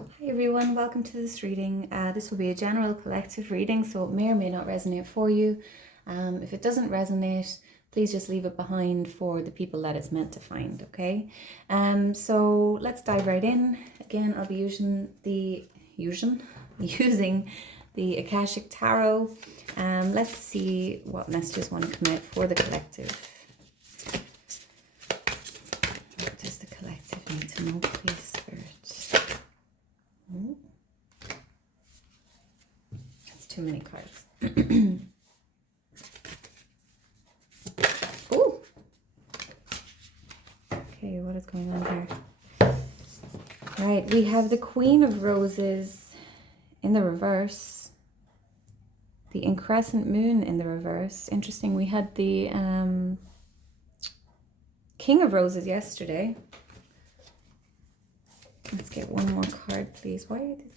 Hi everyone, welcome to this reading. This will be a general collective reading, so it may or may not resonate for you. If it doesn't resonate, please just leave it behind for the people that it's meant to find, okay? So let's dive right in. Again, I'll be using the Akashic Tarot. Let's see what messages want to come out for the collective. What does the collective need to know, please, Spirit? That's too many cards. Oh! Okay, what is going on here? Right, we have the Queen of Roses in the reverse. The Increscent Moon in the reverse. Interesting, we had the King of Roses yesterday. Let's get one more card, please. Why are these?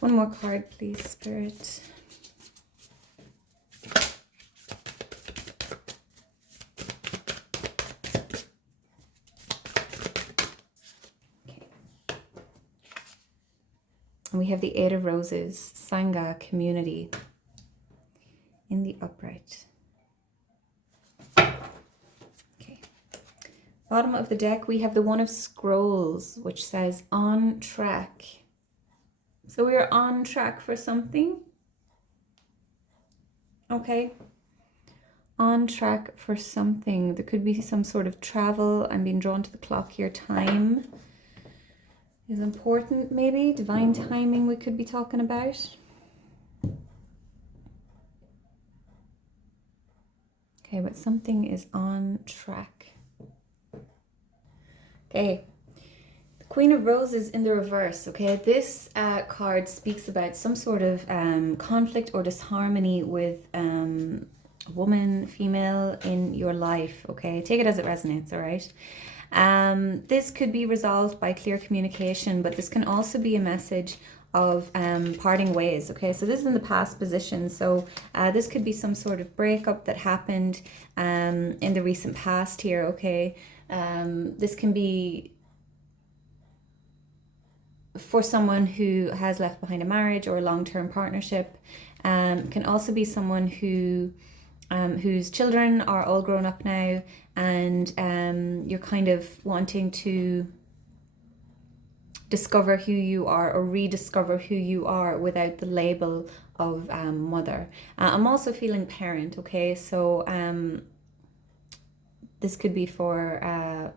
One more card, please, Spirit. Okay. And we have the Eight of Roses, Sangha, community, in the upright. Bottom of the deck, we have the One of Scrolls, which says on track. So we're on track for something. Okay. On track for something. There could be some sort of travel. I'm being drawn to the clock here. Time is important, maybe. Divine timing we could be talking about. Okay, but something is on track. Okay, the Queen of Roses in the reverse, okay? This card speaks about some sort of conflict or disharmony with a woman, female in your life, okay? Take it as it resonates, all right? This could be resolved by clear communication, but this can also be a message of parting ways, okay? So this is in the past position, so this could be some sort of breakup that happened in the recent past here, okay? This can be for someone who has left behind a marriage or a long-term partnership. Can also be someone who whose children are all grown up now, and you're kind of wanting to discover who you are or rediscover who you are without the label of mother. I'm also feeling parent, okay? So this could be for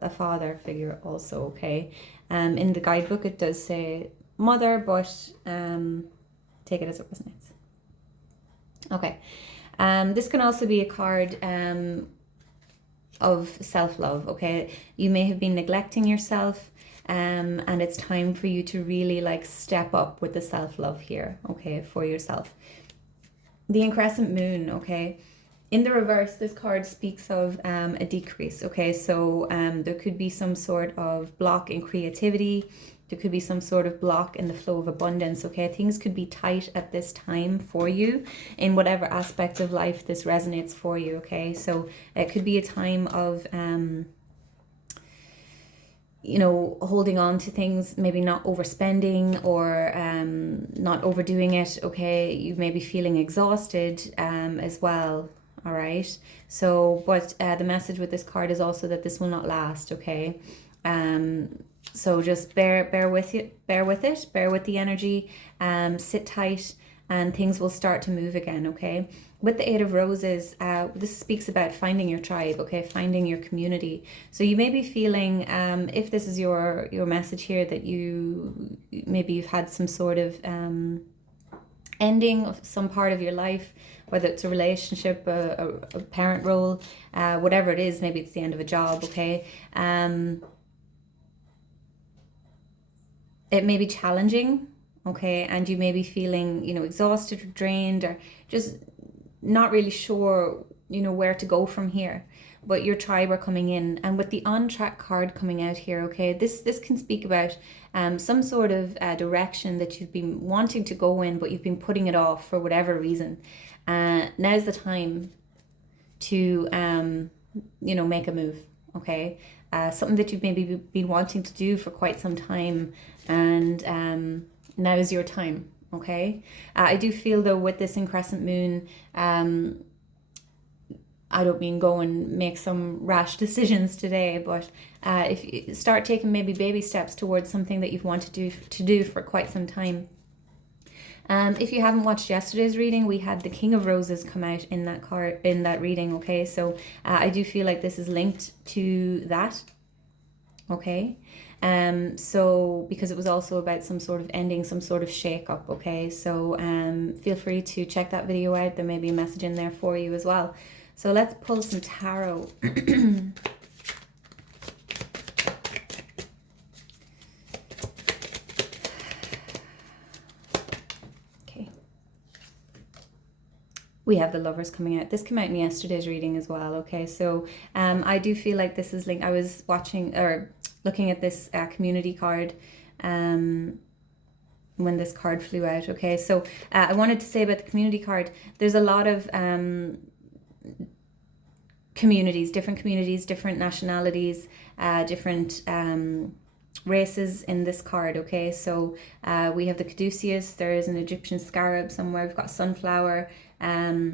a father figure also, okay? In the guidebook, it does say mother, but take it as it resonates. Okay. This can also be a card of self-love, okay? You may have been neglecting yourself, and it's time for you to really like step up with the self-love here, okay, for yourself. The Increscent Moon, okay? In the reverse, this card speaks of a decrease, okay? So there could be some sort of block in creativity. There could be some sort of block in the flow of abundance, okay? Things could be tight at this time for you in whatever aspect of life this resonates for you, okay? So it could be a time of, you know, holding on to things, maybe not overspending or not overdoing it, okay? You may be feeling exhausted as well. All right. So, but the message with this card is also that this will not last. Okay. So just bear with it, bear with the energy. Sit tight, and things will start to move again. Okay. With the Eight of Roses, this speaks about finding your tribe. Okay, finding your community. So you may be feeling, if this is your message here, that you've had some sort of ending of some part of your life, whether it's a relationship, a parent role, whatever it is. Maybe it's the end of a job, okay? It may be challenging, okay? And you may be feeling, you know, exhausted or drained or just not really sure, you know, where to go from here. But your tribe are coming in, and with the on track card coming out here, okay, this can speak about some sort of direction that you've been wanting to go in, but you've been putting it off for whatever reason. Now's the time to you know, make a move, okay? something that you've maybe been wanting to do for quite some time, and now is your time. Okay, I do feel though with this in crescent moon, I don't mean go and make some rash decisions today, but if you start taking maybe baby steps towards something that you've wanted to do for quite some time. If you haven't watched yesterday's reading, we had the King of Roses come out in that card, in that reading. Okay, so I do feel like this is linked to that. Okay, so because it was also about some sort of ending, some sort of shake up. Okay, so feel free to check that video out. There may be a message in there for you as well. So let's pull some tarot. Okay. We have the Lovers coming out. This came out in yesterday's reading as well. Okay, so I do feel like this is linked. I was watching or looking at this community card when this card flew out. Okay, so I wanted to say about the community card, there's a lot of communities, different nationalities, different races in this card. Okay, so we have the caduceus, there is an Egyptian scarab somewhere, we've got sunflower, a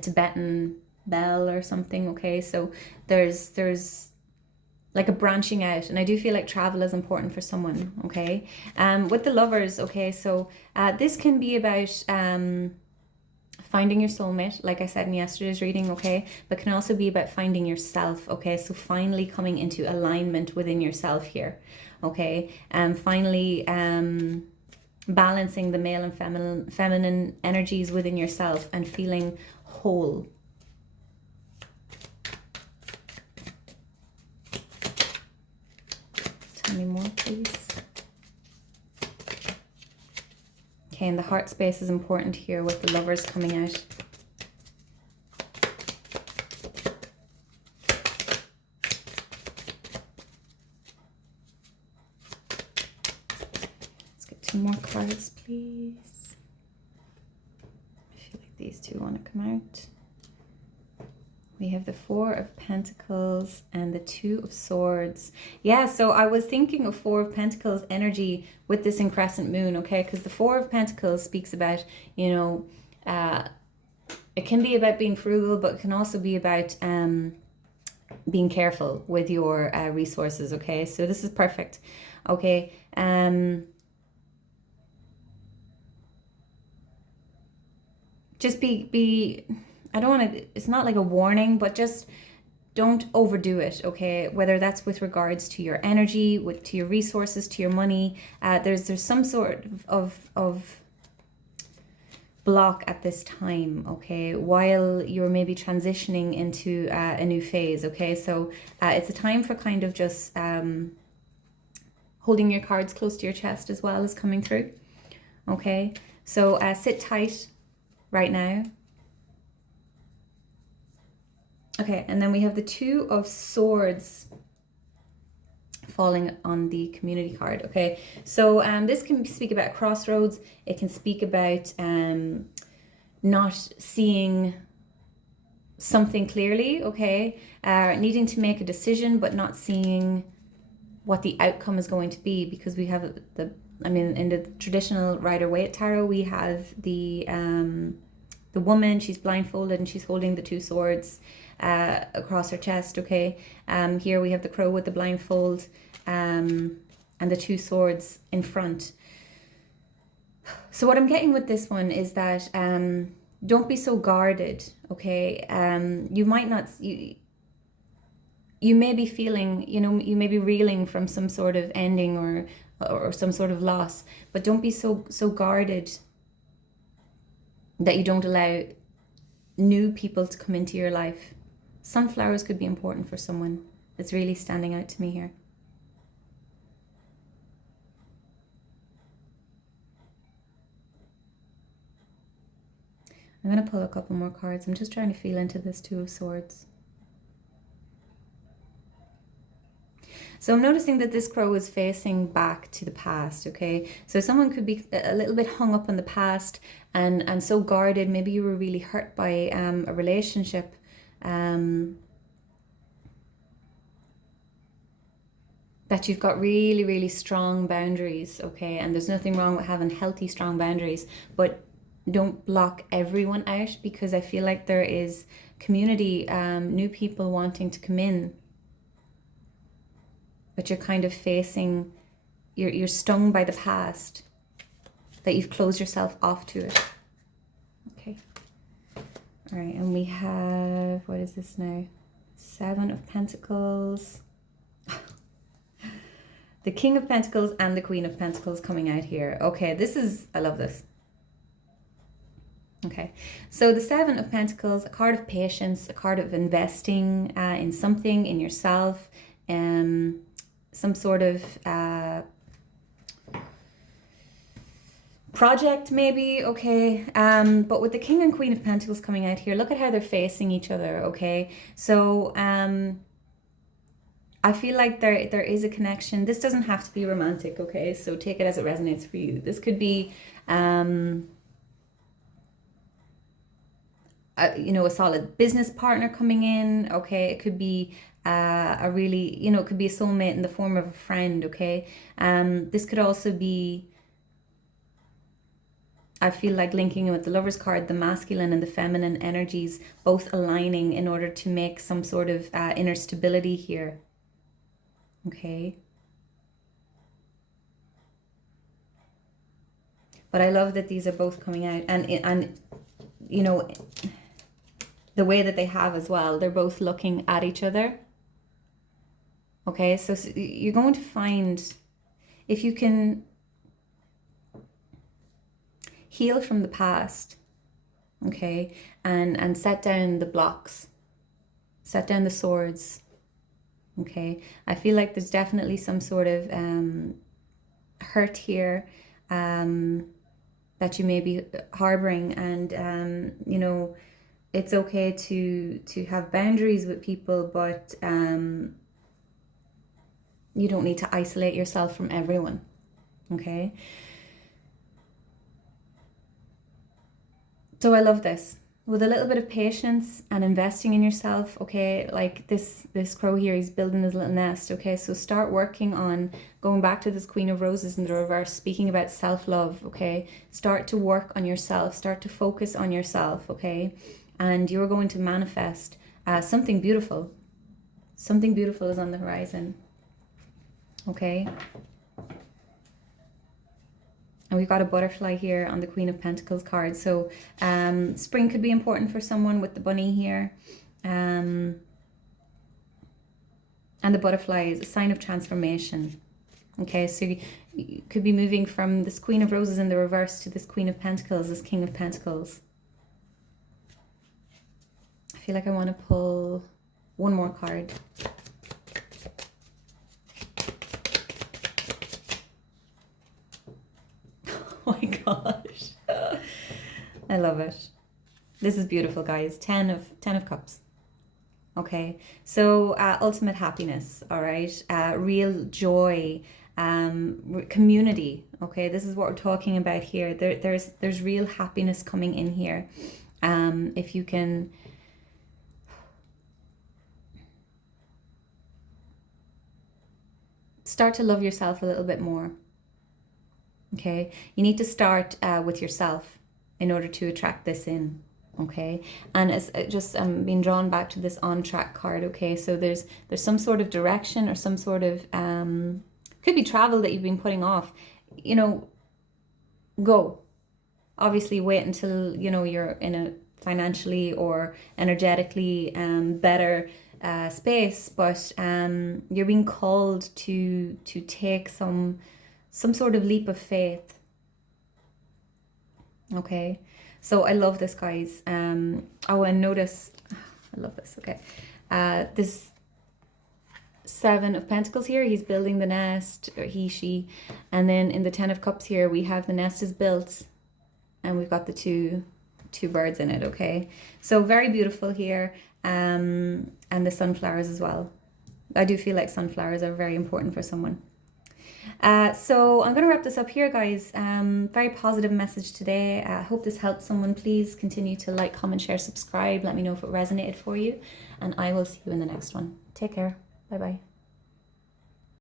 Tibetan bell or something. Okay, so there's like a branching out, and I do feel like travel is important for someone. Okay, with the Lovers. Okay, so this can be about finding your soulmate, like I said in yesterday's reading. Okay, but can also be about finding yourself. Okay, so finally coming into alignment within yourself here. Okay, finally balancing the male and feminine energies within yourself and feeling whole. Tell me more, please. Okay, and the heart space is important here with the Lovers coming out. Let's get 2 more cards, please. I feel like these 2 want to come out. We have the 4 of Pentacles and the 2 of Swords. Yeah, so I was thinking of 4 of Pentacles energy with this in crescent moon, okay? Because the 4 of Pentacles speaks about, you know, it can be about being frugal, but it can also be about being careful with your resources, okay? So this is perfect, okay? Just be I don't want to, it's not like a warning, but just don't overdo it, okay? Whether that's with regards to your energy, to your resources, to your money. There's some sort of block at this time, okay? While you're maybe transitioning into a new phase, okay? So it's a time for kind of just holding your cards close to your chest as well as coming through, okay? So sit tight right now. Okay, and then we have the 2 of Swords falling on the community card. Okay, so this can speak about crossroads. It can speak about not seeing something clearly, okay? Needing to make a decision, but not seeing what the outcome is going to be, because we have in the traditional Rider-Waite tarot, we have the woman, she's blindfolded and she's holding the 2 swords across her chest, okay? Here we have the crow with the blindfold and the 2 swords in front. So what I'm getting with this one is that don't be so guarded, okay? You might not, you may be feeling, you know, you may be reeling from some sort of ending or some sort of loss, but don't be so guarded that you don't allow new people to come into your life. Sunflowers could be important for someone. It's really standing out to me here. I'm going to pull a couple more cards. I'm just trying to feel into this 2 of Swords. So I'm noticing that this crow is facing back to the past, okay? So someone could be a little bit hung up on the past and so guarded. Maybe you were really hurt by a relationship. that you've got really, really strong boundaries, okay? And there's nothing wrong with having healthy, strong boundaries, but don't block everyone out, because I feel like there is community, new people wanting to come in, but you're kind of facing, you're stung by the past, that you've closed yourself off to it. Okay. All right, and we have, what is this now? 7 of Pentacles. The King of Pentacles and the Queen of Pentacles coming out here. Okay, this is, I love this. Okay, so the 7 of Pentacles, a card of patience, a card of investing in something, in yourself, some sort of project maybe, okay? But with the King and Queen of Pentacles coming out here, look at how they're facing each other, okay? So I feel like there is a connection. This doesn't have to be romantic, okay? So take it as it resonates for you. This could be, a solid business partner coming in, okay? It could be a really, it could be a soulmate in the form of a friend, okay? This could also be, I feel like linking with the Lover's card, the masculine and the feminine energies both aligning in order to make some sort of inner stability here. Okay. But I love that these are both coming out, and the way that they have as well, they're both looking at each other. Okay, so you're going to find, if you can heal from the past, okay, and set down the blocks, set down the swords. Okay, I feel like there's definitely some sort of hurt here that you may be harboring, and it's okay to have boundaries with people, but you don't need to isolate yourself from everyone. Okay, so I love this. With a little bit of patience and investing in yourself, okay, like this crow here, he's building his little nest, okay? So start working on going back to this Queen of Roses in the reverse, speaking about self-love, okay? Start to work on yourself, start to focus on yourself, okay? And you're going to manifest something beautiful. Something beautiful is on the horizon, okay? And we've got a butterfly here on the Queen of Pentacles card. So spring could be important for someone with the bunny here. And the butterfly is a sign of transformation. Okay, so you could be moving from this Queen of Roses in the reverse to this Queen of Pentacles, this King of Pentacles. I feel like I want to pull one more card. Oh my gosh. I love it. This is beautiful, guys. 10 of Cups. Okay, so ultimate happiness, all right? Real joy, community, okay? This is what we're talking about here. There's real happiness coming in here. If you can start to love yourself a little bit more. Okay, you need to start with yourself in order to attract this in. Okay, and as just being drawn back to this on track card. Okay, so there's some sort of direction or some sort of could be travel that you've been putting off. Go. Obviously, wait until you're in a financially or energetically better space, but you're being called to take some sort of leap of faith. Okay, so I love this, guys. And notice, I love this. Okay, this 7 of Pentacles here, he's building the nest, or she, and then in the 10 of Cups here, we have the nest is built, and we've got the two birds in it. Okay, so very beautiful here, and the sunflowers as well. I do feel like sunflowers are very important for someone. So I'm going to wrap this up here, guys. Very positive message today. I hope this helped someone. Please continue to like, comment, share, subscribe. Let me know if it resonated for you, and I will see you in the next one. Take care. Bye bye.